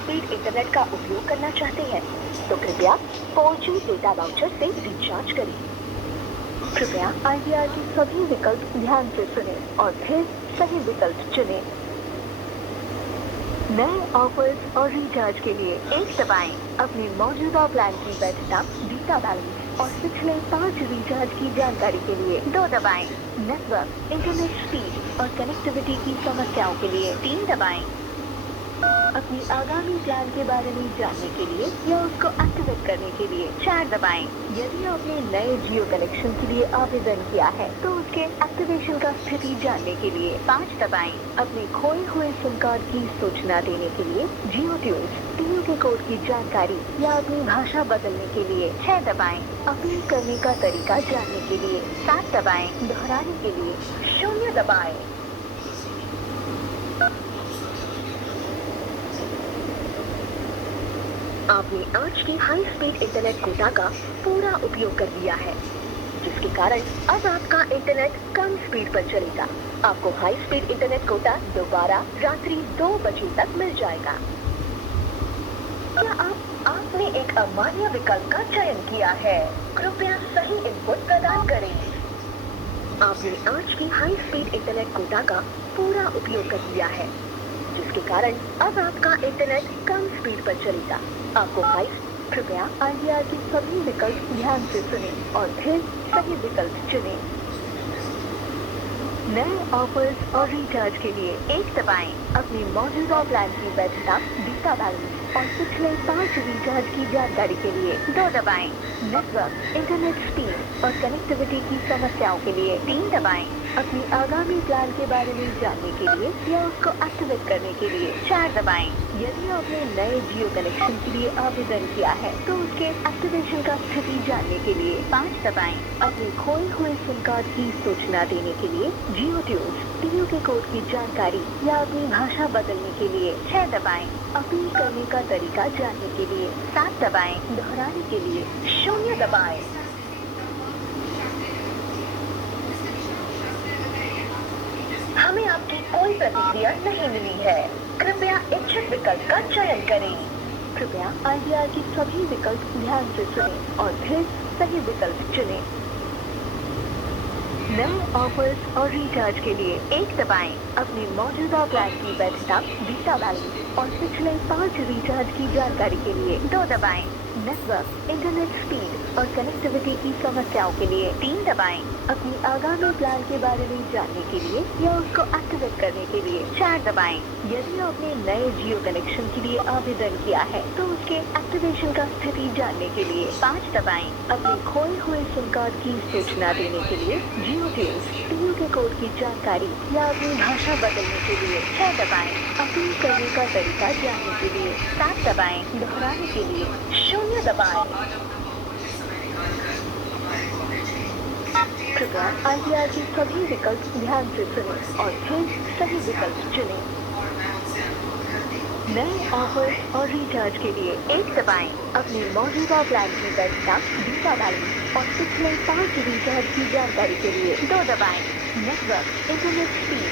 Speed internet का उपयोग करना चाहते हैं तो कृपया 4G डेटा वाउचर से रिचार्ज करें। कृपया IVR के सभी विकल्प ध्यान से सुनें और फिर सही विकल्प चुनें। नए ऑफर्स और रिचार्ज के लिए 1 दबाएं। अपने मौजूदा प्लान की वैधता, डेटा बैलेंस और पिछले 5 रिचार्ज की जानकारी के लिए 2 दबाएं। नेटवर्क, इंटरनेट स्पीड और कनेक्टिविटी की समस्याओं के लिए 3 दबाएं। अपनी आगामी प्लान के बारे में जानने के लिए या उसको एक्टिवेट करने के लिए 4 दबाएं। यदि आपने नए जियो कनेक्शन के लिए आवेदन किया है तो उसके एक्टिवेशन का स्थिति जानने के लिए 5 दबाएं। अपने खोए हुए सिम कार्ड की सूचना देने के लिए जियो ट्यून्स, टीयू के कोड की जानकारी या अपनी भाषा बदलने के लिए 6 दबाएं। अपील करने का तरीका जानने के लिए 7 दबाएं। दोहराने के लिए 0 दबाएं। आपने आज की हाई स्पीड इंटरनेट कोटा का पूरा उपयोग कर लिया है, जिसके कारण अब आपका इंटरनेट कम स्पीड पर चलेगा। आपको हाई स्पीड इंटरनेट कोटा दोबारा रात्रि 2 बजे तक मिल जाएगा। क्या आपने एक अमान्य विकल्प का चयन किया है? कृपया सही इनपुट प्रदान करें। आपने आज की हाई स्पीड इंटरनेट कोटा का पूरा उपयोग कर लिया है, जिसके कारण अब आपका इंटरनेट कम स्पीड पर चलेगा। आपको कृपया IVR के सभी विकल्प ध्यान से सुनें और फिर सही विकल्प चुनें। नए ऑफर्स और रिचार्ज के लिए 1 दबाएं। अपने मौजूदा प्लान की वैधता, डेटा बैलेंस और पिछले 5 रिचार्ज की जानकारी के लिए 2 दबाएं। नेटवर्क, इंटरनेट स्पीड और कनेक्टिविटी की समस्याओं के लिए 3 दबाएं। अपनी आगामी प्लान के बारे में जानने के लिए या उसको एक्टिवेट करने के लिए 4 दबाएं। यदि आपने नए जियो कनेक्शन के लिए आवेदन किया है तो उसके एक्टिवेशन का स्थिति जानने के लिए 5 दबाएं। अपने खोए हुए सिम कार्ड की सूचना देने के लिए जियो ट्यून्स, टीयू के कोड की जानकारी या अपनी भाषा बदलने के लिए 6 दबाएं। अपील करने का तरीका जानने के लिए 7 दबाएं। दोहराने के लिए 0 दबाएं। हमें आपकी कोई प्रतिक्रिया नहीं मिली है। कृपया इच्छित विकल्प का चयन करें। कृपया IVR के सभी विकल्प ध्यान से सुनें और फिर सही विकल्प चुनें। नए ऑफर्स और रिचार्ज के लिए 1 दबाएं। अपने मौजूदा प्लान की वैधता, डेटा बैलेंस और पिछले 5 रिचार्ज की जानकारी के लिए 2 दबाएं। नेटवर्क, इंटरनेट स्पीड और कनेक्टिविटी की समस्याओं के लिए 3 दबाएं। अपनी आगामी प्लान के बारे में जानने के लिए या उसको एक्टिवेट करने के लिए 4 दबाएं। यदि आपने नए जियो कनेक्शन के लिए आवेदन किया है तो उसके एक्टिवेशन का स्थिति जानने के लिए 5 दबाएं। अपने खोए हुए सिम कार्ड की सूचना देने के लिए जियो ट्यून्स, टीयू के कोड की जानकारी या अपनी भाषा बदलने के लिए 6 दबाएं। अपील करने का तरीका जानने के लिए 7 दबाएं। दोहराने के लिए 0 दबाएं। कृपया IVR के सभी विकल्प ध्यान से सुनें और फिर सही विकल्प चुनें। नए ऑफर्स और रिचार्ज के लिए 1 दबाएं। अपने मौजूदा प्लान की वैधता, डेटा बैलेंस और पिछले 5 रिचार्ज की जानकारी के लिए 2 दबाएं। Network, internet speed